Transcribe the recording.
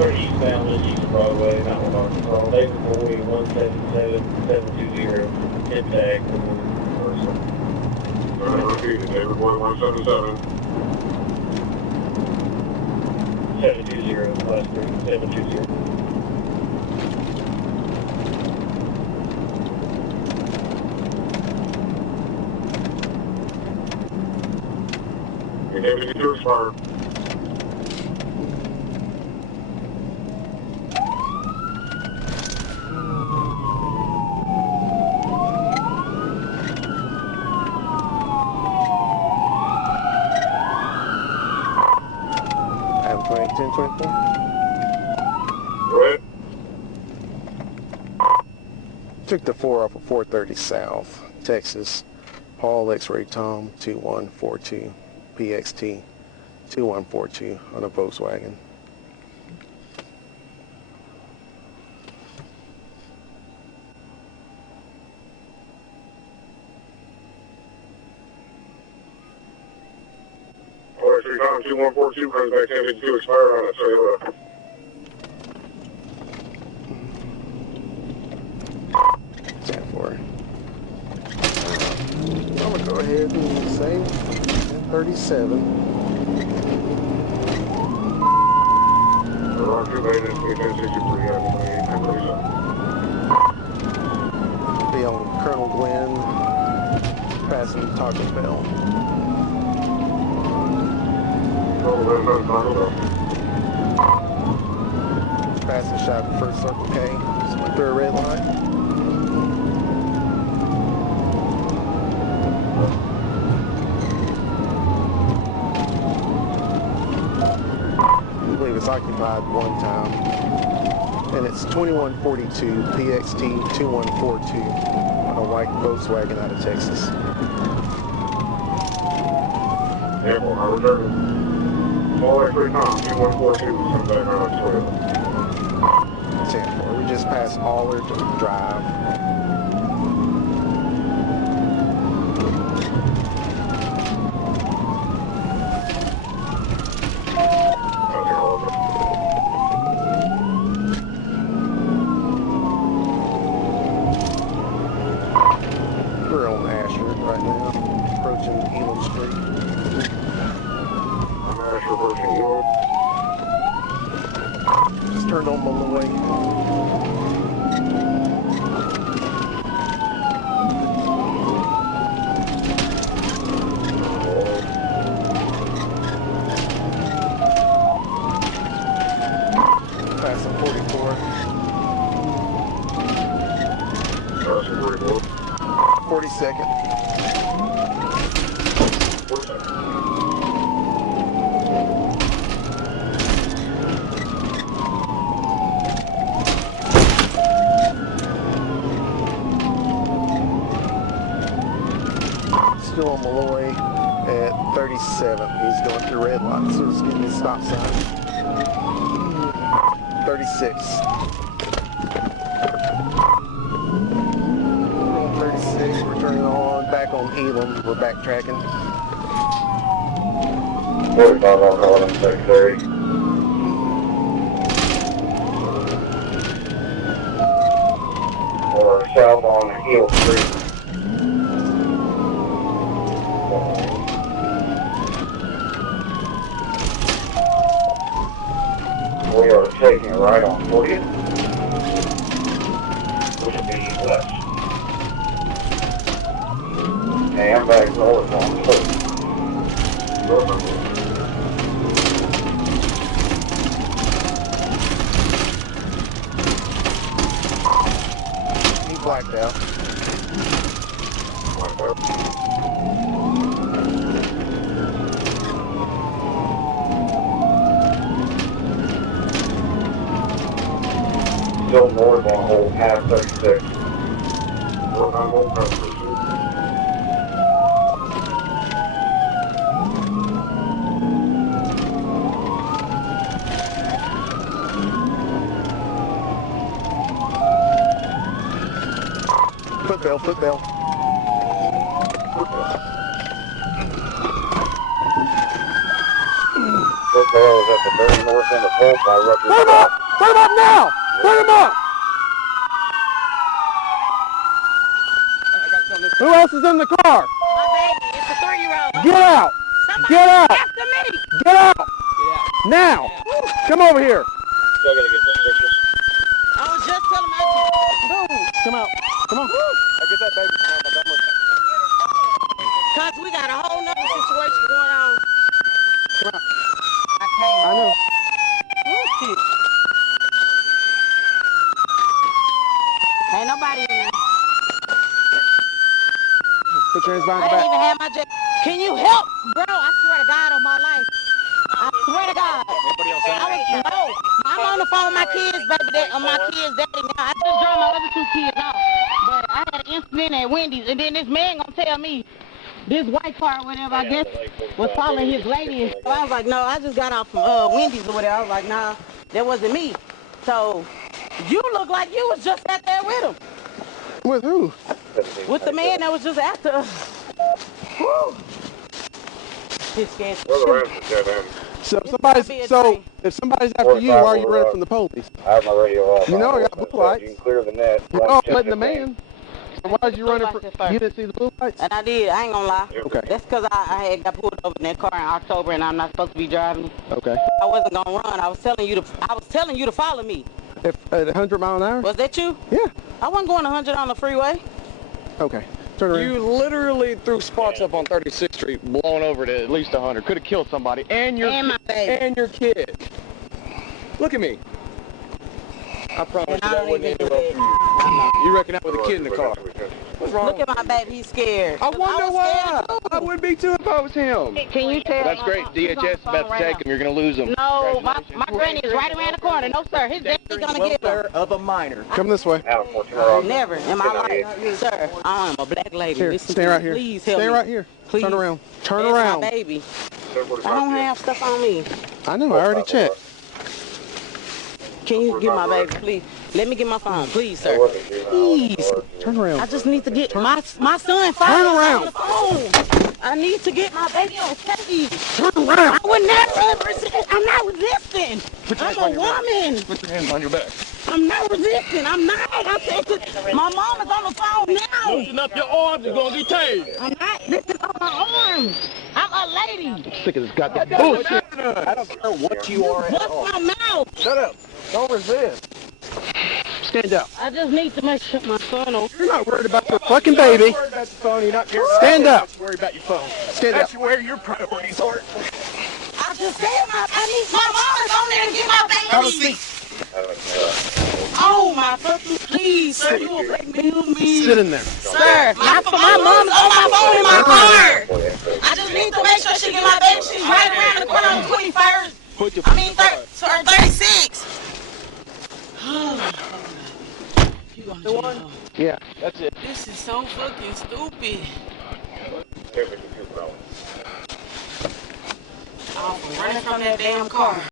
I430 eastbound on East Broadway, Mountain Arkansas. They report 177720 impact person. Repeat, they report 177. 720, last 720. Activity 2 expired. I'm 1024. Go ahead. Took the 4 off of 430 South, Texas. Paul X-Ray Tom 2142 PXT 2142 on a Volkswagen. Paul X-Ray Tom 2142 comes back 1052 expired on a Toyota. I'm gonna go ahead and say 37. Wrong 2 made it, 1063, and 37. Be on Colonel Glenn, passing Taco Bell. Colonel Glenn, passing Taco Bell. Passing shop at First Circle K, just went through a red light. I believe it's occupied one time. And it's 2142 PXT 2142 on a white Volkswagen out of Texas. Airport, I returned. Paul X-Ray Tom 2142 comes back on a Toyota. 10-4. We just passed Allard Drive. We're on Ashford right now, approaching Elam Street. I'm Asher approaching York. Just turned on Malloy. Passing 44. Passing 44. 42nd. 42nd. Still on Malloy at 37. He's going through red lights, so it's getting his stop sign. 36. We're on 36. We're turning on back on Elam. We're backtracking. 45, I'll call it on secondary. Or south on Hill Street. We are taking a right on 40th, which will be west. Hey, I'm back north on 30th. He blacked out. Still north on Old Path 36. North on Old Path 36. Footbell, footbell. Carl is at the very north end of Hope by Rutgers. Put him up! Put him up now! Put him up! Who else is in the car? My baby, it's a 3-year-old. Get out! Somebody Get out! after me. Get out! Now! Come over here! Still gotta get those pictures. I was just telling my dude. Come out! Come on! I get that baby. Cause we got a whole nother situation going on. Come out! I can't. I know. Ain't nobody in there. Put your hands behind I your didn't even back. have my jacket. Can you help? Bro, I swear to God on my life. I swear to God. Anybody else No. I'm on the phone with my kids, baby. My kids' daddy now. I just dropped my other 2 kids off. But I had an incident at Wendy's, and then this man gonna tell me this white car or whatever, I guess, was following his lady. So I was like, no, I just got off from Wendy's or whatever. I was like, nah, that wasn't me. So you look like you was just out there with him. With who? With the man that was just after us. Woo. He's scared. Well, the rest is dead end. So if somebody's after you, why are you running from the police? I have my radio off. You know I got blue lights. You can clear the net. You're not letting the man. So why did you run from? You didn't see the blue lights? And I did. I ain't gonna lie. Okay. That's because I had got pulled over in that car in October, and I'm not supposed to be driving. Okay. I wasn't gonna run. I was telling you to follow me. If at 100 miles an hour? Was that you? Yeah. I wasn't going 100 on the freeway. Okay. Turn around. You literally threw sparks up on 36th Street, blowing over to at least 100. Could have killed somebody and my baby. and your kid. Look at me. I promise And you I that don't wouldn't even end do well that. for you. I know. You reckon that with a kid in the car? What's wrong? Look at my baby. He's scared. I wonder was why. scared, too. I would be too if I was him. Can you tell? That's great. DHS is about to take him. You're going to lose him. No, my granny is right around the corner. No, sir. His daddy's gonna get him. of a minor. Come this way. Never in my life, sir. I'm a black lady. Here. Listen Stay to right me. here. Please help Stay me. right here. Please. Turn around. Turn That's around. my baby. I don't have stuff on me. I know. I already checked. Can you get my baby, please? Let me get my phone, please, sir. Please. Turn around. I just need to get my son Turn around. on the phone. I need to get my baby on tape. Turn around. I would never resist. I'm not resisting. I'm a woman. Put your hands on your back. I'm not resisting. I'm not. I said to, my mom is on the phone now. Loosen up your arms. You're going to get tased. I'm not. This is on my arms. I'm a lady. Sick of this goddamn bullshit. I don't care what you are at all. What's my mouth? Shut up. Don't resist. Stand up. I just need to make sure my son on. You're not worried about your fucking baby. Worry about your phone. You're not caring. Stand up. Worry about your phone. Stand up. That's where your priorities are. I just said I need my mom is on there to get my baby. Have a seat. Oh my fucking please, sir, you will make me lose me. Sit in there. Sir, my mom is on my phone in my car. I just need to make sure she get my baby. She's right around the corner on 21st. Put your 36. You gonna jail. Yeah, that's it. This is so fucking stupid. I'm running from that damn car.